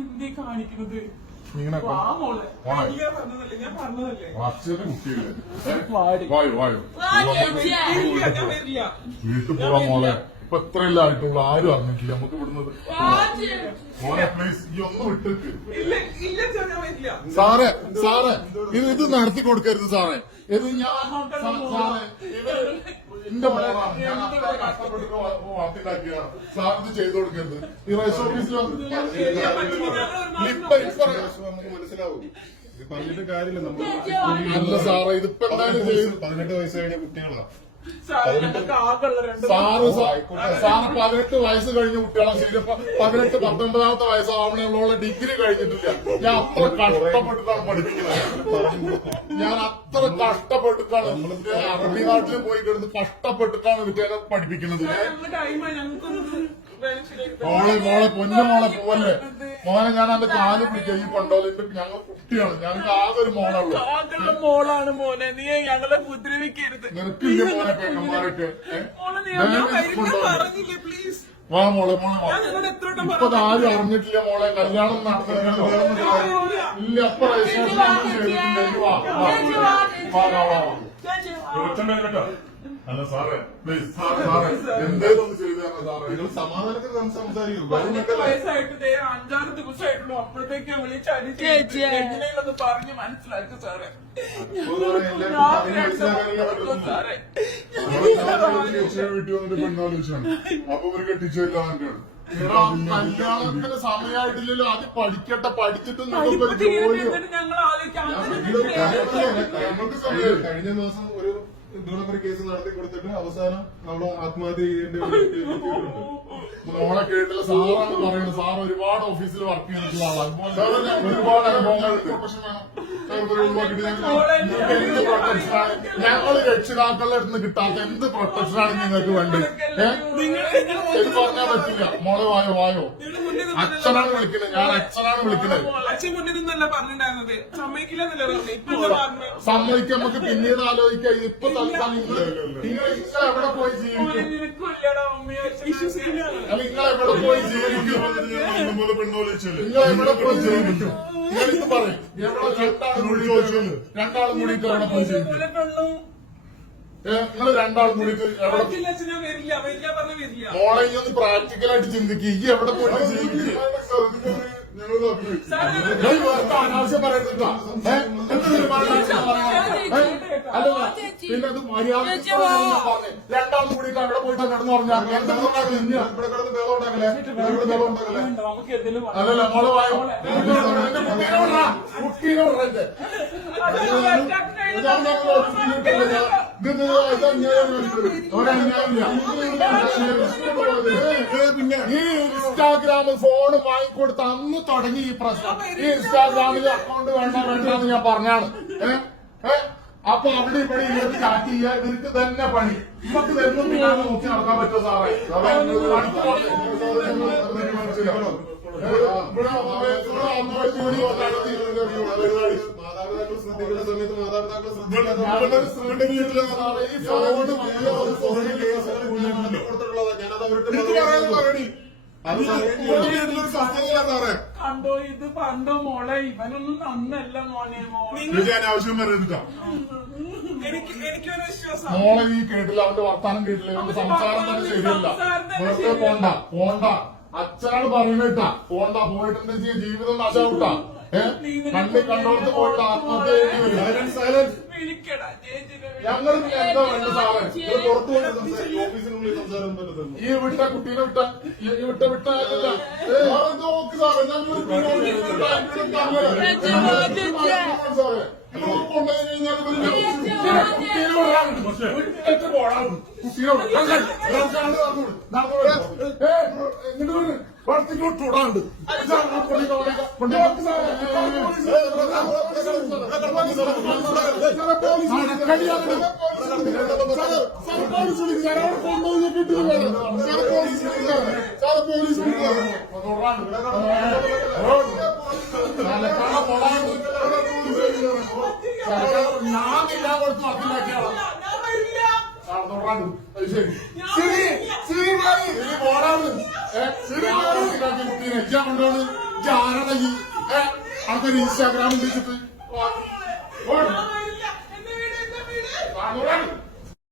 എന്തേ കാണിക്കുന്നത്? ഇങ്ങനെ വീട്ടിൽ പോവാ മോളെ. ഇപ്പൊ എത്രയല്ല ആയിട്ടുള്ളൂ, ആരും അറിഞ്ഞിട്ടില്ല. നമുക്ക് വിടുന്നത് മോളെ പ്ലീസ് ഈ ഒന്നും വിട്ടിട്ട് സാറേ ഇത് നടത്തി കൊടുക്കരുത് സാറേ. ഇത് ഞാൻ സാറേ എന്റെ മോളാണ്, ഞാൻ അത്ര കഷ്ടപ്പെട്ടിട്ട് വാർത്തയിലാക്കിയ സാർ ഇത് ചെയ്തു കൊടുക്കരുത്. ഈ റൈസ് ഓഫീസിൽ മനസ്സിലാവും. ഇത് പറഞ്ഞിട്ട് കാര്യമില്ല. അല്ല സാറേ, ഇതിപ്പോ എന്തായാലും ചെയ്തു. 18 വയസ്സ് കഴിഞ്ഞ കുട്ടികളാണ്. സാറ് 18 വയസ്സ് കഴിഞ്ഞ കുട്ടികളാണ്. ശരി, 18, 19 വയസ്സാവണുള്ള ഡിഗ്രി കഴിഞ്ഞിട്ടില്ല. ഞാൻ അത്ര കഷ്ടപ്പെട്ടിട്ടാണ് പഠിപ്പിക്കുന്നത്. ഞാൻ അത്ര കഷ്ടപ്പെട്ടിട്ടാണ് അറബി നാട്ടിൽ പോയി കിടന്ന് കഷ്ടപ്പെട്ടിട്ടാണ് കുട്ടികളെ പഠിപ്പിക്കുന്നത്. മോളെ പൊന്നു പോവല്ലേ മോനെ, ഞാൻ എന്റെ കാല് പിടിക്കുക. ഈ കൊണ്ടോലെ ഞങ്ങൾ കുട്ടിയാണ്, ഞങ്ങൾക്ക് ആകെ ഒരു മോളുള്ളൂ. മോളാണ് മോനെ, നീ ഞങ്ങളെ ഉപദ്രവിക്കരുത്. നിനക്കില്ല മോനെ പെണ്ണന്മാരൊക്കെ. പറഞ്ഞില്ലേ പ്ലീസ്? വാ മോളെ ഇപ്പൊ ആരും അറിഞ്ഞിട്ടില്ല മോളെ. കല്യാണം നടന്നില്ലല്ലോ. ഇല്ല, അപ്പൊ രജിസ്ട്രേഷൻ ചെയ്തിട്ടില്ല. അല്ല സാറേ പ്ലീസ് സാറേ എന്തേലും ചെയ്തു തരണം സാറേ. നിങ്ങൾ സമാധാനത്തിൽ സംസാരിക്കും. 18 വയസ്സായിട്ട് 5-6 ദിവസമായിട്ടുള്ളൂ. അപ്പോഴത്തേക്ക് വിളിച്ചത് പറഞ്ഞ് മനസ്സിലാക്കി സാറേ. വീട്ടിൽ വന്നിട്ട് പെണ്ണാലോചിച്ചാണ്. അപ്പൊ ഇവർ കെട്ടിച്ചില്ല. കല്യാണത്തിന് സമയമായിട്ടില്ലല്ലോ. അത് പഠിക്കട്ടെ, പഠിച്ചിട്ട് കഴിഞ്ഞ ദിവസം ഒരു ദൂരപ്പുറ കേസ് നടത്തി കൊടുത്തിട്ട് അവസാനം അവള് ആത്മഹത്യ ചെയ്യേണ്ടി മോളെ കേട്ടില്ല. സാറാണ് പറയുന്നത്. സാർ ഒരുപാട് ഓഫീസിൽ വർക്ക് ചെയ്തിട്ടുള്ള ആളാണ്. ഒരുപാട് അനുഭവങ്ങളുണ്ട്. ഞങ്ങൾ രക്ഷിതാക്കളുടെ അടുത്ത് കിട്ടാത്ത എന്ത് പ്രൊട്ടക്ഷനാണ് നിങ്ങൾക്ക് വേണ്ടത്? ഇത് പറഞ്ഞാൽ പറ്റില്ല. മോളെ വായോ അച്ഛനാണ് വിളിക്കുന്നത്. ഞാൻ അച്ഛനാണ് വിളിക്കുന്നത്. സമ്മതിക്കാൻ നമുക്ക് പിന്നീട് ആലോചിക്കാം. ഇപ്പൊ തൽക്കാലം നിങ്ങൾ എവിടെ പോയി ജീവിക്കും? നിങ്ങൾ എവിടെ പോയി ജീവിക്കും? നിങ്ങൾ എവിടെ പോയി ജീവിക്കും? നിങ്ങളിത് പറയും. രണ്ടാളും കൂടിയിട്ട് എവിടെ പോയി ജീവിക്കും? നിങ്ങൾ രണ്ടാളും കൂടിയിട്ട് എവിടെ? മോളെ ഒന്ന് പ്രാക്ടിക്കലായിട്ട് ചിന്തിക്കുക. ഈ എവിടെ പോയിട്ട് ജീവിക്കും? അനാവശ്യം പറയുന്നില്ല. പിന്നെ അത് മര്യാദ രണ്ടാളും കൂടിയിട്ട് അവിടെ പോയിട്ട് കിടന്നു പറഞ്ഞാൽ ഇവിടെ കിടന്ന് ബേളം ഉണ്ടാക്കല്ലേ? അല്ലല്ല മോളെ വായോ. കുട്ടീനെ പറഞ്ഞേ പിന്നെ ഈ ഇൻസ്റ്റാഗ്രാമിൽ ഫോണ് വാങ്ങിക്കൊടുത്ത് അന്ന് തുടങ്ങി ഈ പ്രശ്നം. ഈ ഇൻസ്റ്റാഗ്രാമിൽ അക്കൗണ്ട് വേണ്ടെന്ന് ഞാൻ പറഞ്ഞാണ്. അപ്പൊ അവിടെ ഇവിടെ ഇവർക്ക് ചാറ്റ് ചെയ്യുക. ഇവർക്ക് തന്നെ പണി. ഇവർക്ക് തരുന്ന നോക്കി നടക്കാൻ പറ്റുമോ സാറേ? മാതാപിതാക്കൾ ശ്രദ്ധിക്കുന്ന സമയത്ത് മാതാപിതാക്കൾ കണ്ടോ ഇത് പണ്ടോ മോളെ, ഇവനൊന്നും നന്നല്ല മോനെ. ആവശ്യം പറയുന്നില്ല. എനിക്കൊരു വിശ്വാസം. മോളെ നീ കേട്ടില്ല, അവന്റെ വർത്താനം കേട്ടില്ല, അവന്റെ സംസാരം തന്നെ ശരിയല്ല. വെറുതെ പോണ്ട. അച്ഛനാണ് പറയുന്നേട്ടാ. പോയിട്ട് എന്താ ചെയ്യാ? ജീവിതം നാശാവൂട്ടാ. കണ്ടി കണ്ടോടത്ത് പോയിട്ട് ആത്മഹത്യ ഞങ്ങൾ എന്താ വേണ്ട സാറേ? ഓഫീസിനുള്ളിൽ സംസാരം പറ്റുന്നത് ഈ വിട്ട കുട്ടീനെ വിട്ടല്ല നോക്ക് സാറേ. ഞങ്ങൾ ചൂടാണ്ട് ഞാനില്ല കൊടുത്ത് നടപ്പിലാക്കിയാണ്. ആരാണ് ഈ അതൊരു ഇൻസ്റ്റാഗ്രാം ഉണ്ടിച്ചിട്ട്